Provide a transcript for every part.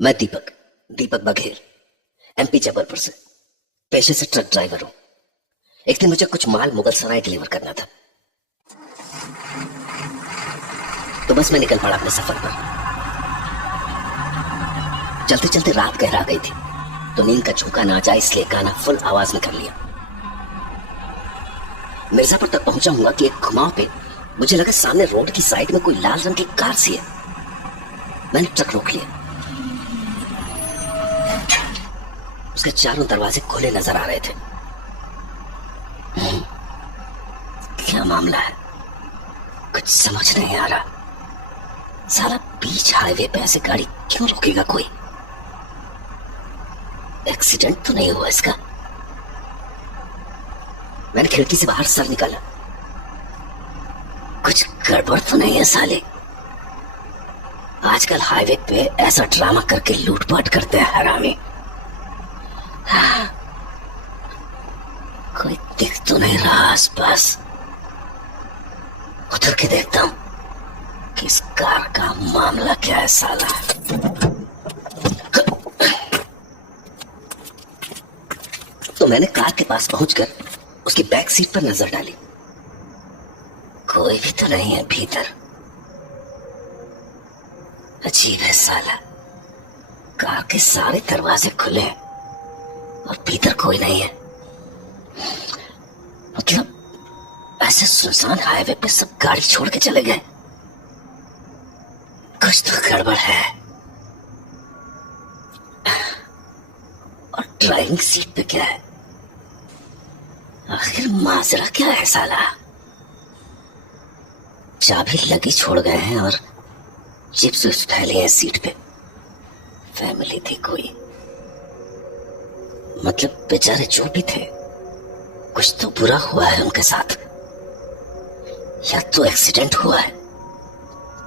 मैं दीपक दीपक बघेल एमपी जबलपुर से पेशे से ट्रक ड्राइवर हूं। एक दिन मुझे कुछ माल मुगल सराय डिलीवर करना था, तो बस मैं निकल पड़ा अपने सफर पर। चलते चलते रात गहरा गई थी, तो नींद का झोंका ना जाए इसलिए गाना फुल आवाज में कर लिया। मिर्जापुर तक पहुंचा हूंगा कि एक घुमाव पे मुझे लगा सामने रोड की साइड में कोई लाल रंग की कार सी है। मैंने ट्रक रोक लिया। उसके चारों दरवाजे खुले नजर आ रहे थे। क्या मामला है, कुछ समझ नहीं आ रहा। सारा बीच हाईवे पे ऐसे गाड़ी क्यों रोकेगा कोई? एक्सीडेंट तो नहीं हुआ इसका? मैंने खिड़की से बाहर सर निकाला। कुछ गड़बड़ तो नहीं है साले? आजकल हाईवे पे ऐसा ड्रामा करके लूटपाट करते हैं हरामी। कोई दिख तो नहीं रहा आसपास। उतर के देखता हूं कि इस कार का मामला क्या है साला। तो मैंने कार के पास पहुंचकर उसकी बैक सीट पर नजर डाली। कोई भी तो नहीं है भीतर। अजीब है साला, कार के सारे दरवाजे खुले हैं और भीतर कोई नहीं है। मतलब ऐसे सुनसान हाईवे पे सब गाड़ी छोड़ के चले गए। कुछ तो गड़बड़ है। और ड्राइविंग सीट पे क्या है? आखिर माजरा क्या है साला? चाबी लगी छोड़ गए हैं और चिप्स विप्स फैले हैं सीट पे। फैमिली थी कोई, मतलब बेचारे जो भी थे कुछ तो बुरा हुआ है उनके साथ। या तो एक्सीडेंट हुआ है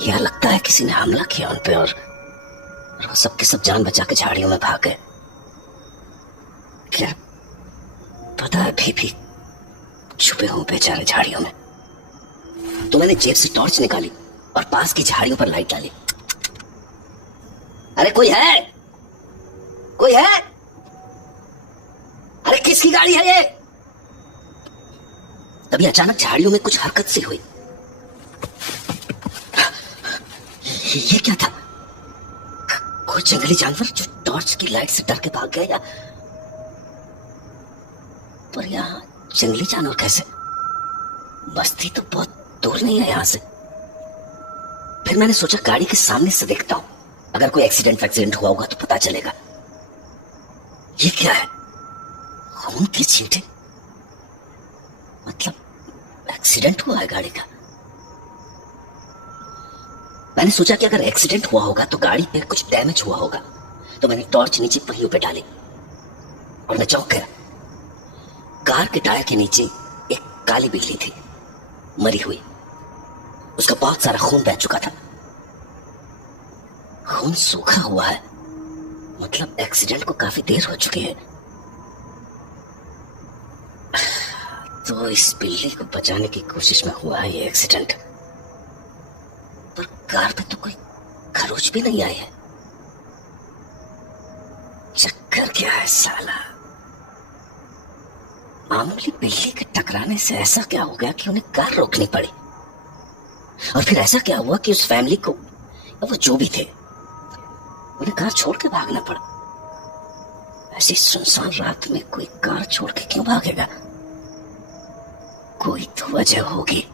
या लगता है किसी ने हमला किया उन पे और वो सबके सब जान बचा के झाड़ियों में भाग गए। क्या पता है, अभी भी छुपे हुए बेचारे झाड़ियों में। तो मैंने जेब से टॉर्च निकाली और पास की झाड़ियों पर लाइट डाली। अरे कोई है, कोई है? अरे किसकी गाड़ी है ये? तभी अचानक झाड़ियों में कुछ हरकत सी हुई। ये क्या था? कोई जंगली जानवर जो टॉर्च की लाइट से डर के भाग गया या? पर यहाँ जंगली जानवर कैसे? बस्ती तो बहुत दूर नहीं है यहां से। फिर मैंने सोचा गाड़ी के सामने से देखता हूं, अगर कोई एक्सीडेंट हुआ होगा तो पता चलेगा। ये क्या है? खून की छींटे? मतलब एक्सीडेंट हुआ है गाड़ी का। मैंने सोचा कि अगर एक्सीडेंट हुआ होगा तो गाड़ी पे कुछ डैमेज हुआ होगा, तो मैंने टॉर्च नीचे पहियों पे डाली और मैं चौंक गया। कार के टायर के नीचे एक काली बिल्ली थी, मरी हुई। उसका बहुत सारा खून बह चुका था। खून सूखा हुआ है, मतलब एक्सीडेंट को काफी देर हो चुकी है। तो इस बिल्ली को बचाने की कोशिश में हुआ है ये एक्सीडेंट। पर कार पे तो कोई खरोच भी नहीं आई है। चक्कर क्या है साला? मामूली बिल्ली के टकराने से ऐसा क्या हो गया कि उन्हें कार रोकनी पड़ी? और फिर ऐसा क्या हुआ कि उस फैमिली को, वो जो भी थे, उन्हें कार छोड़ के भागना पड़ा? ऐसी सुनसान रात में कोई कार छोड़ के क्यों भागेगा? कोई तो वजह होगी।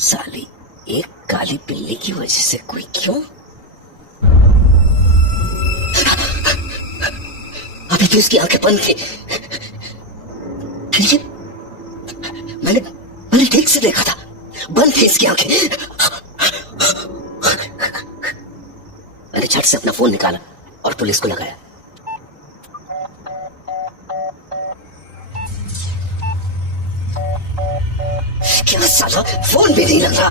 साली एक काली बिल्ली की वजह से कोई क्यों? अभी तो इसकी आंखें बंद थी। ये मैंने ठीक से देखा था, बंद थी इसकी आंखें। मैंने झट से अपना फोन निकाला और पुलिस को लगाया। क्या साला फोन भी नहीं लग रहा?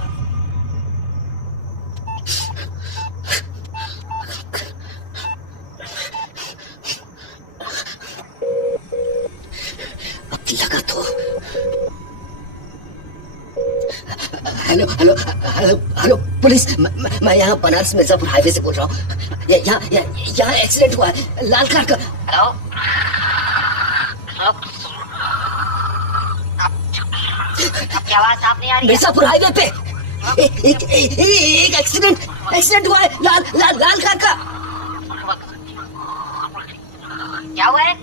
अब लगा तो hello hello hello hello police, मैं यहाँ बनारस मिर्जापुर हाईवे से बोल रहा हूँ। यहाँ एक्सीडेंट हुआ है, लाल कार का। हेलो, आपकी आवाज साफ नहीं आ रही है। मिर्जापुर हाईवे पे एक एक्सीडेंट हुआ है, लाल कार का। क्या हुआ है?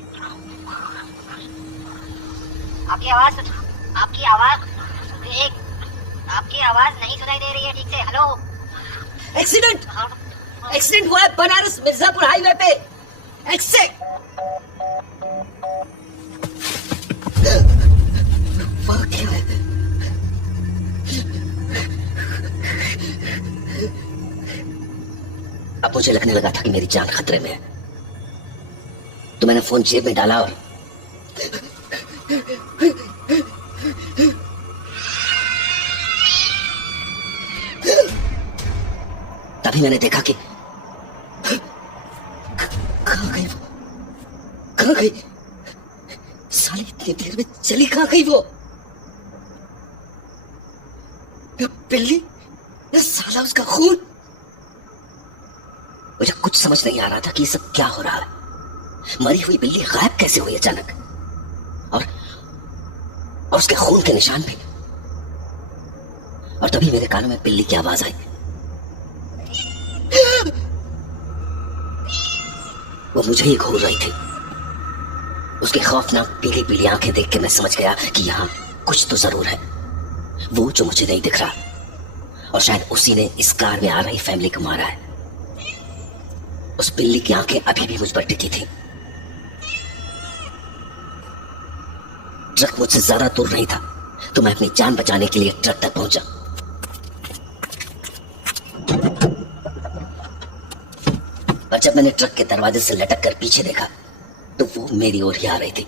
आपकी आवाज नहीं सुनाई दे रही है ठीक से। हेलो, एक्सीडेंट हुआ है बनारस मिर्जापुर हाईवे पे। क्या है? अब मुझे लगने लगा था कि मेरी जान खतरे में है, तो मैंने फोन जेब में डाला और तभी मैंने देखा कि कहाँ गई साली, इतनी देर में चली कहाँ गई वो बिल्ली, या साला उसका खून। मुझे कुछ समझ नहीं आ रहा था कि ये सब क्या हो रहा है। मरी हुई बिल्ली गायब कैसे हुई अचानक, और उसके खून के निशान भी। और तभी मेरे कानों में बिल्ली की आवाज आई। वो मुझे ही घूर रही थी। उसकी खौफनाक पीली पीली आंखें देख के मैं समझ गया कि यहाँ कुछ तो जरूर है, वो जो मुझे नहीं दिख रहा। और शायद उसी ने इस कार में आ रही फैमिली को मारा है। उस बिल्ली की आंखें अभी भी मुझ पर टिकी थी। ट्रक मुझसे ज्यादा दूर नहीं था, तो मैं अपनी जान बचाने के लिए ट्रक तक पहुंचा। और जब मैंने ट्रक के दरवाजे से लटक कर पीछे देखा, तो वो मेरी ओर ही आ रही थी,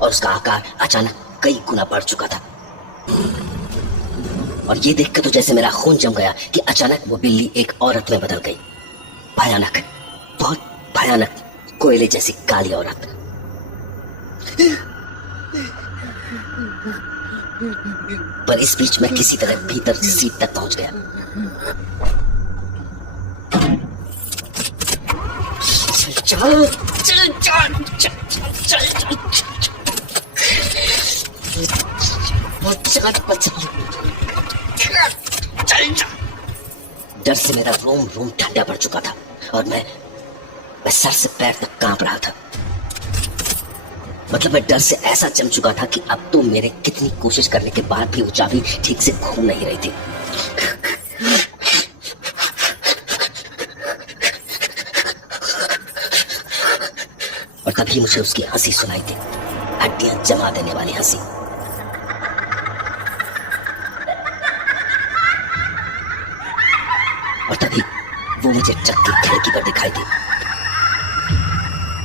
और उसका आकार अचानक कई गुना बढ़ चुका था। और ये देखकर तो जैसे मेरा खून जम गया कि अचानक वो बिल्ली एक औरत में बदल गई। भयानक, बहुत भयानक, कोयले जैसी काली औरत। पर इस बीच मैं किसी तरह भीतर सीट तक पहुंच गया। चल डर से मेरा रोम ठंडा पड़ चुका था, और मैं सर से पैर तक कांप रहा था। मतलब मैं डर से ऐसा जम चुका था कि अब तो मेरे कितनी कोशिश करने के बाद भी वो चाबी ठीक से घूम नहीं रही थी। और तभी मुझे उसकी हंसी सुनाई दी, हड्डियां जमा देने वाली हंसी। और तभी वो मुझे ट्रक की खिड़की पर दिखाई दी,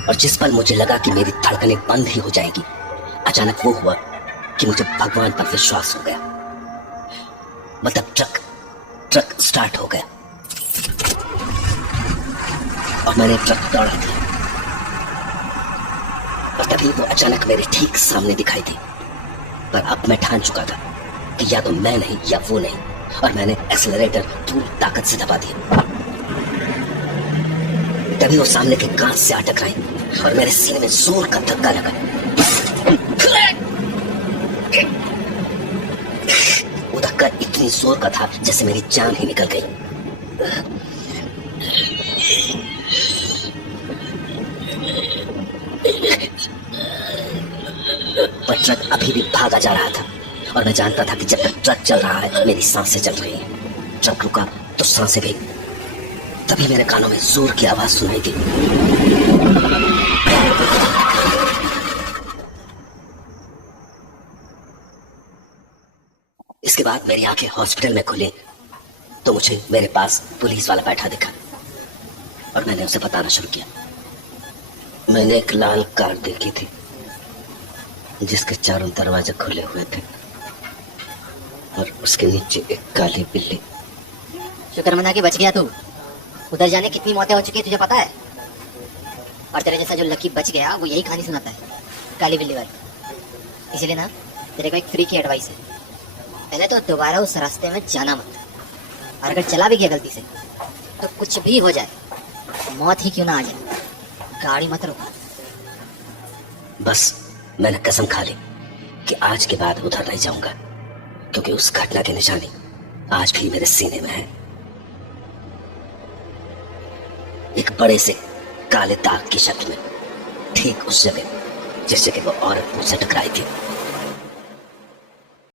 और जिस पल मुझे लगा कि मेरी धड़कनें बंद ही हो जाएगी, अचानक वो हुआ कि मुझे भगवान पर विश्वास हो गया। मतलब ट्रक स्टार्ट हो गया, और मैंने ट्रक दौड़ा दिया। और तभी वो अचानक मेरे ठीक सामने दिखाई दी। पर अब मैं ठान चुका था कि या तो मैं नहीं या वो नहीं, और मैंने एक्सेलरेटर पूरी ताकत से दबा दिया। तभी वो सामने के कांच से आ टकराई और मेरे सीने में जोर का धक्का लगा। वो धक्का इतनी जोर का था जैसे मेरी जान ही निकल गई। पर ट्रक अभी भी भागा जा रहा था, और मैं जानता था कि जब तक ट्रक चल रहा है मेरी सांसें चल रही हैं। ट्रक रुका तो सांसें भी। तभी मेरे कानों में जोर की आवाज सुनाई दी। इसके बाद मेरी आंखें हॉस्पिटल में खुली तो मुझे मेरे पास पुलिस वाला बैठा दिखा, और मैंने उसे बताना शुरू किया। मैंने एक लाल कार देखी थी जिसके चारों दरवाजे खुले हुए थे, और उसके नीचे एक काली बिल्ली। शुक्र मना के बच गया तू। उधर जाने कितनी मौतें हो चुकी है तुझे पता है? और तेरे जैसा जो लकी बच गया वो यही कहानी सुनाता है, काली बिल्ली वाली। इसलिए ना तेरे को एक फ्री की एडवाइस है, पहले तो दोबारा उस रास्ते में जाना मत, और अगर चला भी गया गलती से तो कुछ भी हो जाए, मौत ही क्यों ना आ जाए, गाड़ी मत रोका। बस मैंने कसम खा ली कि आज के बाद उधर नहीं जाऊंगा, क्योंकि उस घटना की निशानी आज भी मेरे सीने में है। एक बड़े से काले दाग की शक्ल में, ठीक उस जगह जिस जगह वो औरत मुझसे टकराई थी।